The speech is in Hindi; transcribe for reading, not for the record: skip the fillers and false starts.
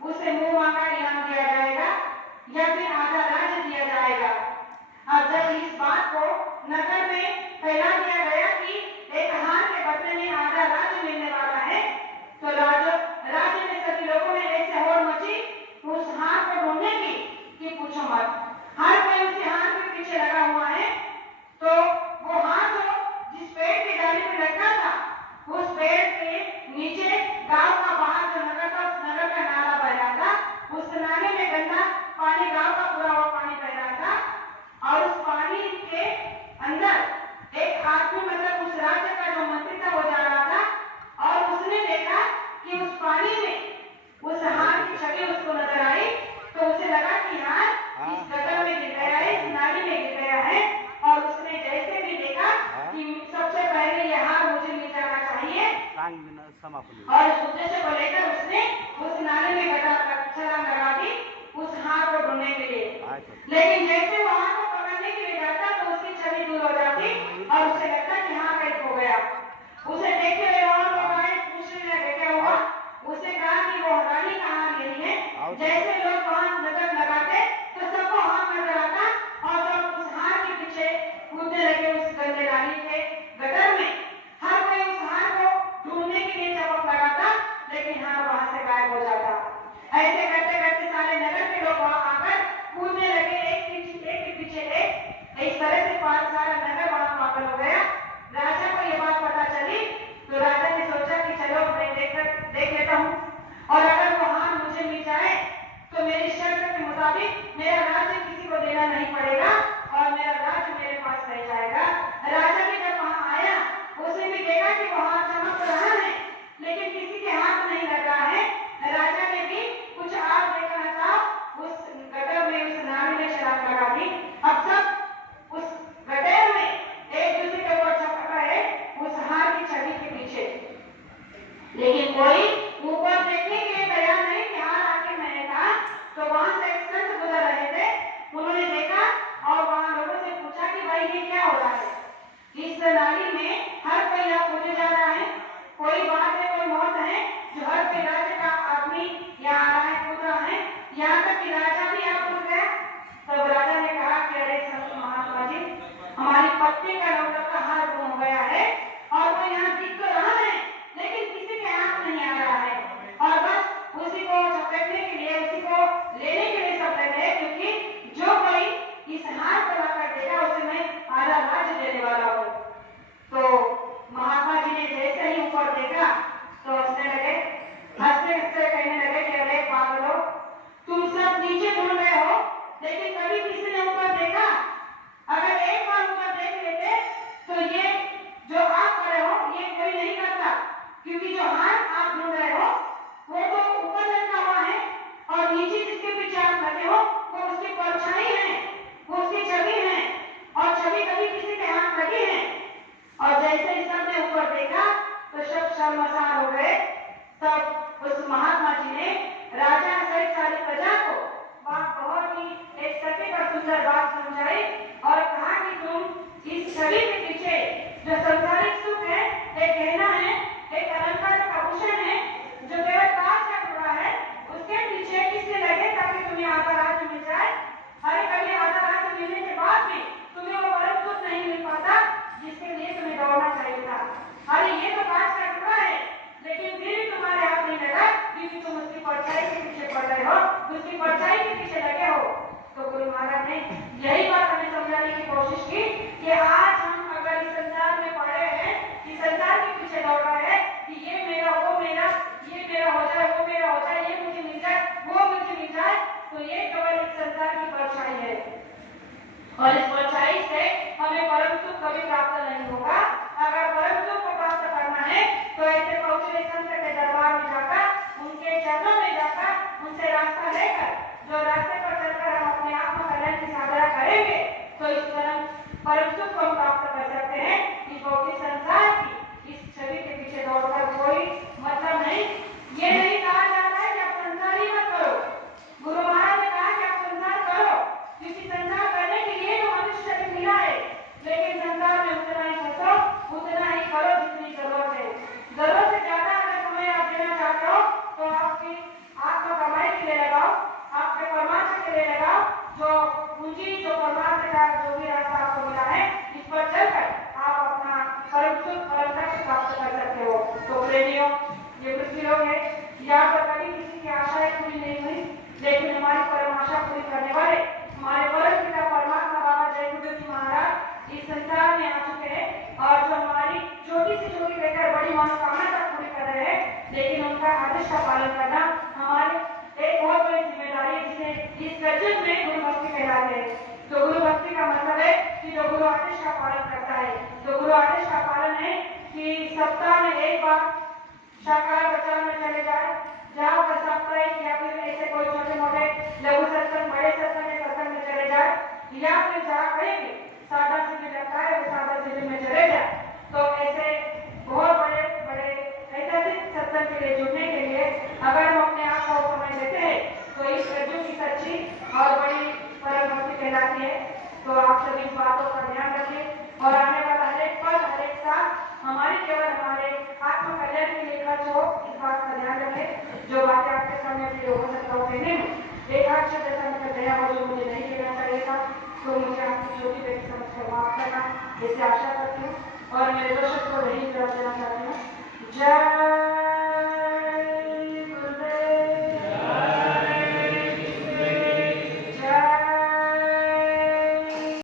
उसे मुंह मांगा इनाम दिया जाएगा या फिर आधा राज्य दिया जाएगा। अब जब इस बात को नगर में फैला दिया गया कि एक हार के बदले में आधा राज्य मिलने वाला है, तो राज्य में सभी लोगों में ऐसे होड़ मची उस हार को ढूंढने की कि पूछो मत। हर कोई उसी हार के पीछे लगा हुआ है। तो वो हार जो जिस पेड़ की डाली पे लटका था, उस पेड़ के नीचे गांव का बाहर जो नगर था, उस नगर का नाला बह रहा था। उस नाले में गंदा पानी, गांव का पूरा हुआ पानी बह रहा था। और उस पानी के अंदर एक आदमी, मतलब उस राज्य का जो मंत्री था, वो जा रहा था और उसने देखा कि उस पानी में उस हार की छवि उसको नजर आई। तो उसे लगा कि यार इस गटर में गिर गया है, इस नाली में गिर गया है। और उसने जैसे भी देखा कि सबसे पहले ये हार मुझे मिल जाना चाहिए, और इस उद्देश्य को लेकर उसने उस नाले में छलांग लगा दी उस हार को ढूंढने के लिए। लेकिन जैसे वो हार को पकड़ने के लिए जाता तो उसकी छवि दूर हो जाती और उसे लगता कि हार गायब हो गया। उसे देखते हुए और लोग आए, पूछने लगे क्या हुआ। उसे कहा कि वो रानी का हार यही है। जैसे लोग वहां नजर लगाते तो सबको हार नजर आता, और जब उस हार के पीछे कूदने लगे उस गंदे नाली के गटर में, हर कोई उस हार को ढूंढने के लिए चपक लगाता, लेकिन हार वहां से गायब हो जाता। ऐसे करते करते सारे नगर के लोग वहां आकर कूदने लगे, एक के पीछे एक। इस तरह से सारा नगर वहां पागल हो गया। राजा को ये बात पता चली तो राजा ने सोचा कि चलो मैं देख लेता हूँ, और अगर वो हार मुझे मिल जाए तो मेरी शर्त के मुताबिक मेरा राज्य किसी को देना नहीं पड़ेगा और मेरा राज्य मेरे पास रह जाएगा। राजा भी जब वहां आया, उसने भी देखा कि वो हार चमक रहा है लेकिन किसी के हाथ नहीं लग रहा है। राजा ने भी कुछ आग देखना था, उस गटर में, उस नाली में छलांग लगा दी। अब सब उस गटर में एक दूसरे के ऊपर चपक रहे उस हार की छवि के पीछे, लेकिन कोई ऊपर देखने के लिए तैयार नहीं कि हार आके मैंने कहा। तो वहां से एक संत गुजर रहे थे, उन्होंने देखा और वहां लोगों से पूछा कि भाई ये क्या हो रहा है। इस नाली में हर कोई यहाँ कूदे जा रहा है, कोई बात है, कोई मौत है, जो हर कोई राज्य का आदमी यहाँ आ रहा है, कूद रहा है, यहाँ तक कि राजा भी यहाँ कूद गया। तब राजा ने कहा कि अरे संत महात्मा जी, हमारी पत्नी का नौकर का हार गुम हो गया है और वो यहाँ दिख तो रहा है लेकिन किसी के हाथ नहीं आ रहा है, और बस उसी को चपेटने के लिए, उसी को लेने के लिए सब लगे, क्योंकि जो कोई इस हार को लाकर देगा उसे मैं आधा राज्य देने वाला हूँ। तो महात्मा जी ने जैसे ही ऊपर देखा तो हंसने लगे, हंसते हंसते कहने लगे कि अरे पागलो, तुम सब नीचे ढूंढ रहे हो लेकिन कभी किसी ने ऊपर देखा? अगर एक बार ऊपर देख लेते तो ये जो आप कर रहे हो ये कोई नहीं करता, क्योंकि जो हार आप ढूंढ रहे हो वो तो ऊपर लटका हुआ है और नीचे जिसके पीछे आप लगे हो वो उसकी परछाई है, वो उसकी छवि है, और छवि कभी किसी के हाथ लगी है। और जैसे ही सबने ऊपर देखा तो सब शर्मसार हो गए। तब उस महात्मा जी ने राजा सहित सारी प्रजा को बहुत ही एक सटीक और सुंदर बात समझाई और कहा कि तुम इस छवि के पीछे जो संसारिक सुख है, एक गहना है, एक अलंकार का आभूषण है, जो केवल कांच का टुकड़ा है, उसके पीछे इसलिए लगे ताकि तुम्हें आधा राज्य मिल जाए। अरे कभी आधा राज्य मिलने के बाद भी तुम्हें वो परम सुख नहीं मिल पाता जिसके लिए तुम्हें दौड़ना चाहिए था। अरे ये तो कांच का टुकड़ा है लेकिन फिर भी तुम्हारे हाथ नहीं लगा क्योंकि तुम उसकी परछाई के पीछे पड़ रहे हो, उसकी परछाई के पीछे लगे हो। तो गुरु महाराज ने यही बात हमें समझाने की कोशिश की कि आज हम अगर इस संसार में पड़े हैं, इस संसार के पीछे दौड़ रहे हैं कि ये मेरा, वो मेरा, ये मेरा हो जाए, वो मेरा हो जाए, ये मुझे मिल जाए, वो मुझे मिल जाए, तो ये केवल इस संसार की परछाई है और इस परछाई से हमें परम सुख कभी प्राप्त नहीं होगा। अगर परम सुख को प्राप्त करना है तो ऐसे पहुंचे संत के दरबार में जाकर, उनके चरणों में जाकर, उनसे रास्ता लेकर, जो रास्ते पर चलकर हम अपने आत्म कल्याण की साधना करेंगे तो इस परम सुख को हम प्राप्त कर सकते हैं। इस भौतिक संसार की इस छवि के पीछे दौड़कर कोई मतलब नहीं। ये नहीं कहा जाता है कि आप संसार ही मत करो। गुरु महाराज ने कहा कि आप संसार करो, क्योंकि संसार करने के लिए तो मनुष्य शरीर मिला है, लेकिन संसार में उतना ही फंसो, उतना ही करो जितनी जरूरत है। जरूरत से ज्यादा अगर समय आप देना चाहते हो तो आपकी आत्म कमाई मनोकामना तक पूरी कर रहे हैं, लेकिन उनका आदेश का पालन करना हमारी एक बहुत बड़ी जिम्मेदारी है, जिसे इस सज्जन में गुरु भक्ति कहलाते हैं। तो गुरु भक्ति का मतलब है कि जो गुरु आदेश का पालन करता है। तो गुरु आदेश का पालन है कि सप्ताह में एक बार शाकाहार प्रचार में चले जाए, जहाँ पर साप्ताहिक या फिर ऐसे कोई छोटे मोटे लघु सत्संग, बड़े सत्संग में चले जाए, या फिर जहाँ कहीं भी सादा शिविर लगता है वो सादा शिविर में चले जाए। तो ऐसे बहुत बड़े बड़े ऐतिहासिक सत्संग के लिए जुड़ने के लिए अगर हम अपने आप को समय देते हैं तो इस रज्जु की सच्ची और बड़ी परम भक्ति कहलाती है। तो आप सभी इस बातों का ध्यान रखें और आने वाला हर एक पल, हर एक साल हमारे केवल हमारे आत्म कल्याण के लिए खर्च हो, इस बात का ध्यान रखें। जो बातें आपके सामने भी हो सकता हो कहने में एक आध शब्द ऐसा मुझे गया हो जो मुझे नहीं कहना चाहिए था, तो मुझे आपकी छोटी बेटी समझ कर माफ करना, जैसे आशा करती हूँ। और मेरे दर्शक को नहीं